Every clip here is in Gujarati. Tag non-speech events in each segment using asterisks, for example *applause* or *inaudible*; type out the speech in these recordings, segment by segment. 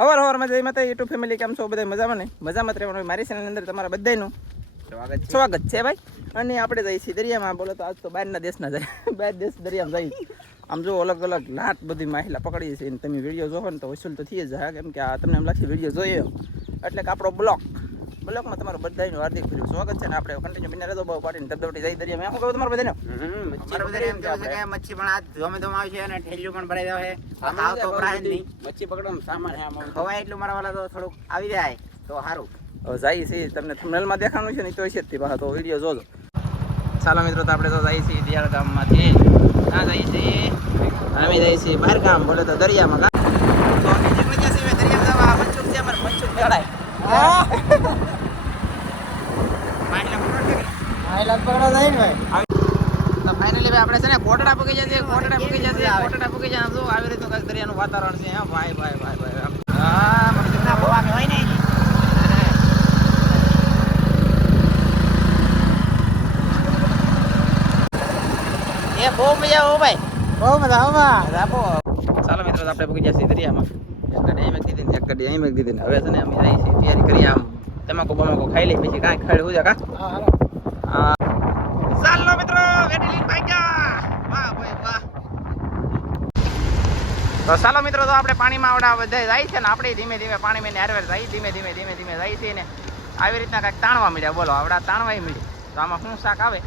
હવાર મજા જય માતા યુટ્યુબ ફેમિલી કેમ છો? બધા મજામાં ને? મજામાં જ રહેવાનું. મારી ચેનલની અંદર તમારા બધાનું સ્વાગત છે. સ્વાગત છે ભાઈ. અને આપણે જઈએ છીએ દરિયામાં. બોલો તો આજ તો બહારના દેશના જાય. *laughs* બહાર દેશ દરિયામાં જઈ આમ જો અલગ અલગ લાટ બધી માહિલા પકડીએ છીએ. તમે વીડિયો જોવો ને તો વસૂલ તો થઈ જ જાય કેમ કે આ તમને એમ લાગશે વીડિયો જોઈએ. એટલે કે આપણો બ્લોક બ્લોકમાં તમારું બધાયનું હાર્દિક ભર્યું સ્વાગત છે ને આપણે કન્ટિન્યુ બિના રહેતો બહુ પાટીને ધબધબટી જઈ દરિયામાં. શું કહું તમારું બધાને મચ્છી અમારે એમ એમ છે કે મચ્છી પણ આ ધોમે ધોમ આવશે અને ઠેલ્યું પણ ભરાઈ જશે. આવ તો ભરાય જ નહીં. મચ્છી પકડવાનું સામાન આમાં. ખવાય એટલું મારા વાલા તો થોડુંક આવી જાય. તો સારું હવે જાય છે તમને થંબનેલમાં દેખાણું છે ને તો છે જ તે પાછા. તો વીડિયો જોજો. ચાલો મિત્રો તો આપણે તો જઈએ છીએ દિયાળ ગામમાંથી. ના જઈએ છીએ અમે જઈએ છીએ બહાર ગામ. બોલે તો દરિયામાં ગામ તો અમે જે મજા છે એ દરિયામાં જવા મચ્છુક છે અમારે મચ્છુક મેળાય તો ફાઇનલી ભાઈ આપણે છે ને કોટડા પૂકી જશે કોટડા પૂકી જશે કોટડા પૂકી જશે જો આવી રીતનું કાંઈક દરિયાનું વાતાવરણ છે હા ભાઈ ભાઈ ભાઈ ભાઈ હા ને એ. બહુ મજા હો ભાઈ. બહુ મજા આવો રાખો. ચાલો મિત્રો આપણે પૂકી જશે દરિયામાં. એક અહીં દીધી એક ગાડી અહીં દીધી હવે છે ને અમે આવી તૈયારી કરી આમ તમાકુ બમાકુ ખાઈ લઈ પછી કાંઈ ખાઈ હું કા? હા ચાલો મિત્રો ગાડી લઈને ભાગ્યા વાહ ભાઈ વાહ તો ચાલો મિત્રો તો આપણે પાણીમાં આવડા બધા જાય છે ને આપણે ધીમે ધીમે પાણીમાં ને હારવાર જાય ધીમે ધીમે ધીમે ધીમે જાય છે ને આવી રીતના કાંઈક તાણવા મળ્યા બોલો આવડા તાણવાય મળી તો આમાં શું શાક આવે?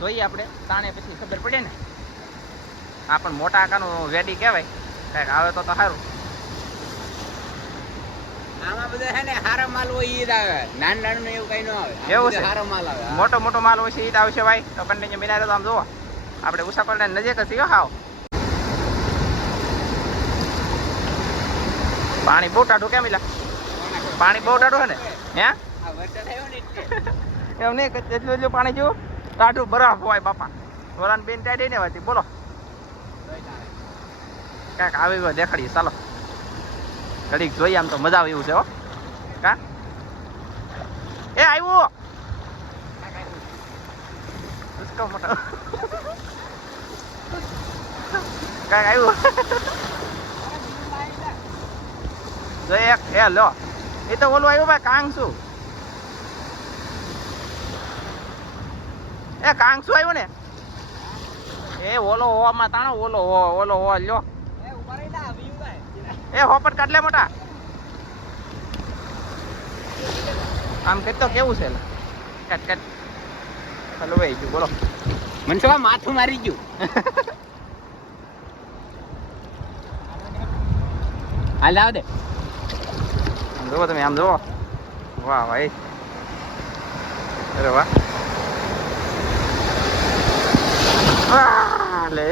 જોઈએ આપણે તાણે પછી ખબર પડે ને. આ પણ મોટા આકારનું વેડી કહેવાય. કાંઈક આવે તો તો સારું આમાં બધા છે ને હારો માલ હોય ઈ જ આવે. નાન નાનું એવું કઈ ન આવે. એવું છે? હારો માલ આવે મોટો મોટો માલ હોય છે ઈ જ આવશે ભાઈ. તો કન્ટિન્યુ મિનારે તો આમ જોવો. આપણે ઉષાકોટને નજીક જ છીએ હો હાવ. પાણી બહુ ટાઢું કેમ મિલા પાણી બહુ ટાઢું હે ને? એટલે. એમ નહીં એટલું એટલું પાણી જેવું? ટાઢું બરફ હોય બાપા. વરાન બેન ટાઢી ને હોતી બોલો. કાંઈક આવી હોય દેખાડીએ. ચાલો. ઘડીક જોઈએ આમ તો મજા આવે એવું છે હો. કા? એ આવ્યું કાંઈક આવ્યું જો એક, એ એ તો ઓલું આવ્યું ભાઈ કાંગસુ. એ કાંગસુ આવ્યું ને? એ ઓલો હોવામાં તાણો, ઓલો હો ઓલો હો, લ્યો. એ હોપટ કાઢલે મોટા. આમ કેટલો કેવું છે? કટ, કાટ. હલો ભાઈ ગયું બોલો. મને તો માથું મારી ગયું? *laughs* હાલ આવ દે. જુઓ તમે, આમ જુઓ. વાહ ભાઈ. અરે વાહ. લે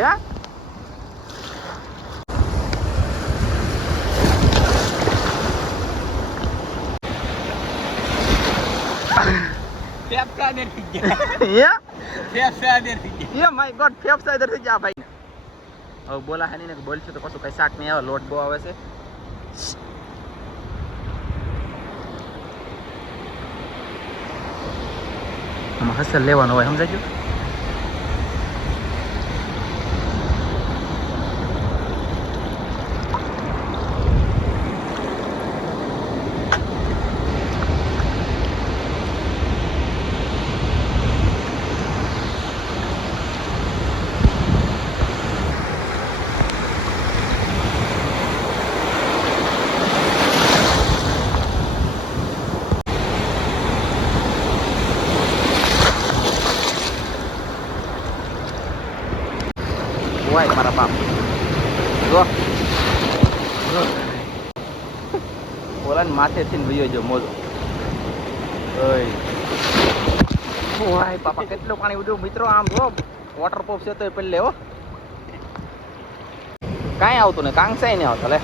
ફેફસા ને થઈ ગયા ફેફસા થઈ ગયા યે માય ગોડ ફેફસા ઇધરથી જા ભાઈ. હવે બોલા હે ને બોલશું તો કશું કઈ શાક નહીં આવે, લોટ બહુ આવે છે. આમાં હસલ લેવાનું હોય સમજાય વાય મારા બાપ. જો. ઓલાને માથેથી ને વયો જો મોજો ઓય. બાપા, કેટલું પાણી ઉડ્યું મિત્રો, આમ જો વોટરપ્રૂફ છે તો એ પેલે હો. કાંઈ આવતું ને કાંગસાય નહીં આવતું, લે.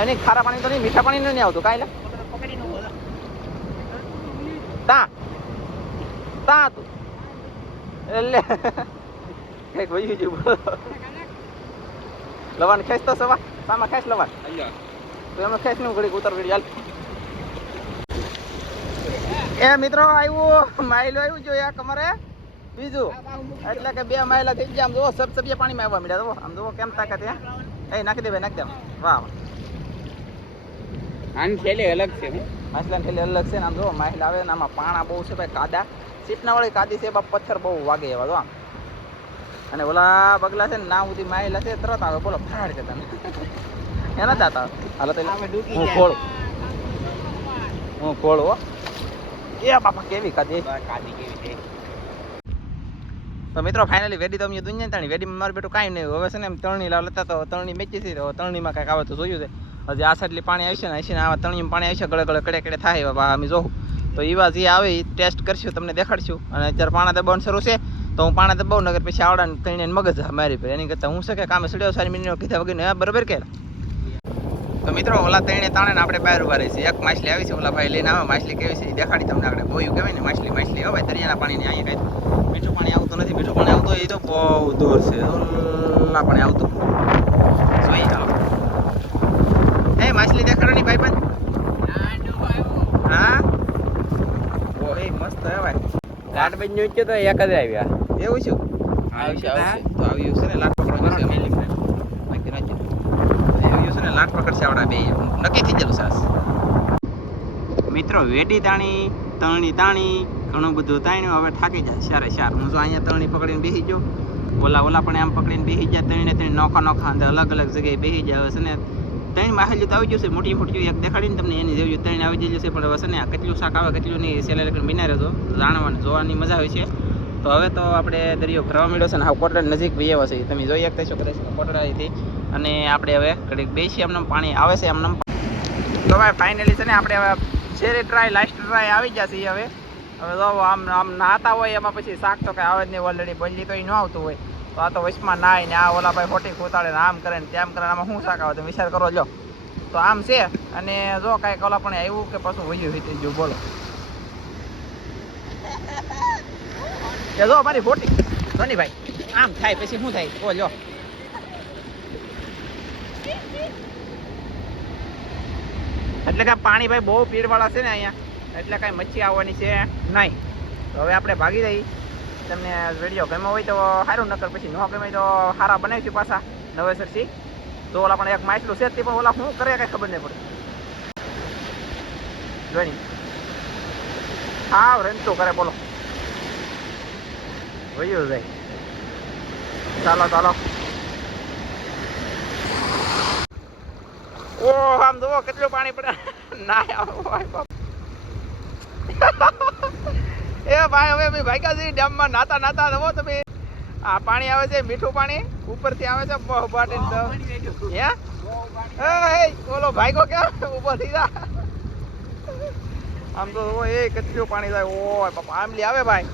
એની ખારા પાણી તો નહીં, મીઠા પાણી નહીં આવતું. કાંઈ બોલો તા. તા તું. એટલે કંઈક વયું બોલો લવાન ખેંચ તો સવા. સામાં ખેંચ લવાન? તો એમાં ખેંચનું ઘડીક ઉતર ઘડી ચાલ એ મિત્રો આવ્યું માઇલો આવ્યું જો એક અમારે બીજું એટલે કે બે માઇલા થઈ ગયા. આમ જુઓ સબ સબિયા પાણીમાં આવવા મળ્યા જુઓ આમ જુઓ કેમ તાકાત હે? એ નાખી દે ભાઈ નાખી દે વાહ વાહ. આની થેલી અલગ છે માછલા થેલી અલગ છે ને આમ જો માહિલ આવે ને આમાં પાણા બહુ છે ભાઈ કાદા. સીટના વાળી કાદી છે બાપ પથ્થર બહુ વાગે એવા જો આમ. અને ઓલા બગલા છે ને ના સુધી માયેલા છે તરત આવે બોલો ફાડ કે તમે. એના જાતા. હાલો તો હું. ખોળ. હું ખોળ હો. એ બાપા કેવી કાદી કાદી કેવી છે? તો મિત્રો ફાઇનલી વેડી તો અમે દુનિયા તાણી. વેડીમાં મારું બેટું કાંઈ નહીં. હવે છે ને એમ તળણી લાવ લેતા તો તળણી મેચી છે તો તળણીમાં કાંઈક આવે તો જોયું છે. હજી આ સાઈડલી પાણી આવશે ને આવશે ને આવા તળણીમાં પાણી આવશે ગળે ગળે કડે કડે થાય બાબા અમે જોઉં તો એવા જે આવે એ ટેસ્ટ કરશું તમને દેખાડશું. અને અત્યારે પાણા દબાવવાનું શરૂ છે. તો હું પાણા દબાવું નગર પછી આવડા તણીને મગજ મારી પર એની કરતાં હું છે કે કામે સડ્યો સારી મિનિટ કીધા વગર બરાબર કે? તો મિત્રો, ઓલા તણે તાણે આપણે બહાર ઊભા રહી છે એક માછલી આવી છે, ઓલા ભાઈ લઈને આવે. માછલી કેવી છે દેખાડી તમને આપણે બોયું કહેવાય ને, માછલી માછલી. હવે દરિયાના પાણીની અહીંયા કાંઈ મીઠું પાણી આવતું નથી, મીઠું પાણી આવતું એ તો બહુ દૂર છે. ઓલા પાણી આવતું જોઈએ ચાલો એ માછલી દેખાડો ની ભાઈ પણ હા મસ્ત હે ભાઈ. લાટ બનનું તો એક જ આવ્યા એવું છું? આવશે, આવશે. તો આવ્યું છે ને પકડવા જશે અમે. નાખી નાખી. આવ્યું છે ને લાટ પકડશે આવડા બે. નક્કી થઈ ગયેલું સાસ. મિત્રો વેડી તાણી તણી તાણી ઘણું બધું તાણ્યું. હવે થાકી જાય. સારે સાર. હું જો અહીંયા તણી પકડીને બેસી ગયો. ઓલા ઓલા પણ એમ પકડીને બેસી જાય તણીને તણી નોખા નોખા અંદર અલગ અલગ જગ્યાએ બેસી જાય છે ને ત્રણ માહેલી તો આવી જશે મોટી મોટી એક દેખાડીને તમને એની જેવું ત્રણ આવી જશે પણ હવે છે ને આ કેટલું શાક આવે કેટલું નહીં સેલેર લખીને બિના રહેતો જાણવાની જોવાની મજા આવે છે. તો હવે તો આપણે દરિયો ભરવા મળ્યો છે ને, હા કોટડા નજીક બી એવા છે. તમે જોઈ શકતા છો કદાચ કોટડાથી. અને આપણે હવે ઘડીક બેસી એમને પાણી આવે છે એમને તો ભાઈ ફાઇનલી છે ને, આપણે હવે શેરે ટ્રાય લાસ્ટ ટ્રાય આવી જશે હવે. હવે જો આમ આમ નાતા હોય, એમાં પછી શાક તો કંઈ આવે જ નહીં ઓલરેડી બદલી તો એ ન આવતું હોય. તો આ તો વચમાં નાય ને, આ ઓલા ભાઈ ખોટી ખોતાડે ને, આમ કરે ને, તેમ કરે આમાં શું શાક આવે? તમે વિચાર કરો જો તો આમ છે. અને જો કાંઈક ઓલા પણ આવ્યું કે પાછું વયું વીતી ગયું, બોલો. જો મારી ફોટી સોની ભાઈ આમ થાય, પછી શું થાય? ઓ, લ્યો. એટલે કે પાણી ભાઈ બહુ પીડવાળા છે ને અહીંયા. એટલે કાંઈ મચ્છી આવવાની છે નહીં. તો હવે આપણે ભાગી જઈ તમને વીડિયો ગમ્યો હોય તો સારું, નકર પછી ન ગમે તો સારા બનાવીશું પાછા નવેસરથી તો ઓલા પણ એક માછલું છે તે પણ ઓલા શું કરે કાંઈ ખબર નહીં પડે. જોઈ હા રંતું કરે, બોલો. વયું જાય ચાલો ચાલો. ઓ આમ જુઓ કેટલું પાણી પડે. ના. એ ભાઈ હવે અમે ભાગ્યા છીએ ડેમમાં નાતા નાતા જુઓ તમે. આ પાણી આવે છે મીઠું પાણી. ઉપરથી આવે છે બહુ પાટી હે? ઓલો ભાઈકો કેમ ઊભો થઈ જા. આમ તો એ કચરું પાણી થાય. ઓ બાપા આમલી આવે ભાઈ.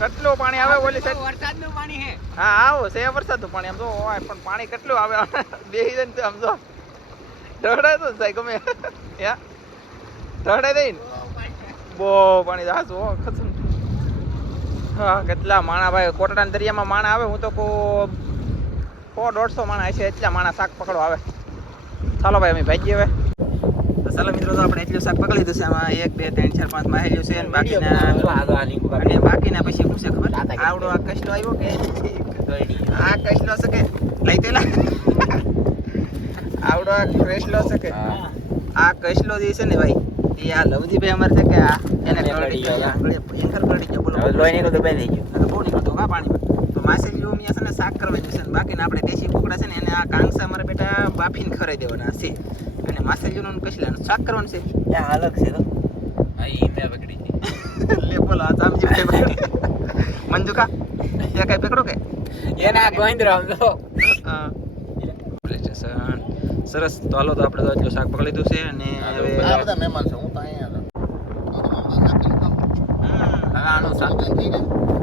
કેટલું પાણી આવે ઓલી સાઈડ? વરસાદનું પાણી હે. હા આવો છે વરસાદનું પાણી. આમ તો ઓય પણ પાણી કેટલું આવે? *laughs* બેહી જાય તો આમ તો ઢળે તો જાય ગમે. *laughs* યા. ઢળે દઈ ને બહુ પાણી જાય જો ખસમ હા કેટલા માણા ભાઈ. કોટડાના દરિયામાં માણા આવે. હું તો કો સો દોઢસો માણા છે એટલા માણા શાક પકડો આવે. ચાલો ભાઈ અમે ભાગીએ હવે. ચાલો મિત્રો તો આપણે એટલું શાક પકડી દઈશું આમાં એક બે ત્રણ ચાર પાંચ માહેલ્યું છે અને બાકીના અને બાકીના પછી શું છે ખબર? આવડો આ કસલો આવ્યો કે આ કસલો છે કે લઈ તેલા? આવડો આ કસલો છે કે? આ કસલો જે છે ને ભાઈ એ આ લવજીભાઈ અમારે છે કે આ એને કરડી ગયો ભયંકર કરડી ગયો બોલો. લોહી નીકળતો બે થઈ ગયો. તો બહુ નીકળતો કા પાણીમાં. તો માછલી ઉમિયા છે ને શાક કરવાની છે બાકીના આપણે દેશી કુકડા છે ને એને આ કાંગસા અમારે બેટા બાફીને ખરાઈ દેવાના છે. અને માછલીનું ને કસલાનું શાક કરવાનું છે? આ અલગ છે તો. અહીં મેં પકડી લે બોલો આ ચામચી ભાઈ પકડી. મંજુકા ત્યાં કઈ પકડો કે? એને આ ગોવિંદ્ર આમ તો. સરસ. તો હાલો તો આપણે તો એટલું શાક પકડી લીધું છે અને હવે બધા બધા મહેમાન છે. હું તો અહીંયા હતો. તો આનું શાક. થઈ જાય.